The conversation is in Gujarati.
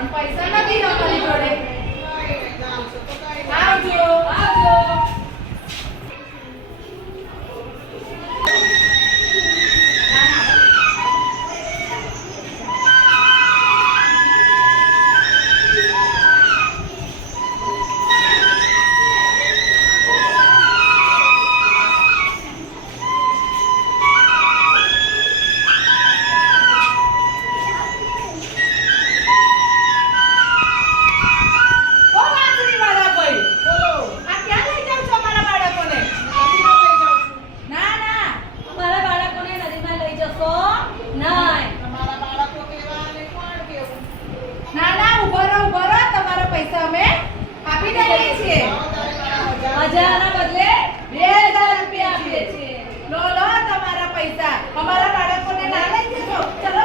પણ પૈસા નથી અમારી જોડે. આવજો. ઓ વાંદરીવાળા ભાઈ, આ ક્યાં લઈ જાવ છો અમારા બાળકોને? ના ના, અમારા બાળકોને નદીમાં લઈ જશો નહીં. ના ના, ઉભો રહો તમારા પૈસા અમે આપી દઈએ છીએ. હજારના બદલે 2000 રૂપિયા આપીએ છીએ. લો તમારા પૈસા. અમારા બાળકોને ના લઈ જશો. ચલો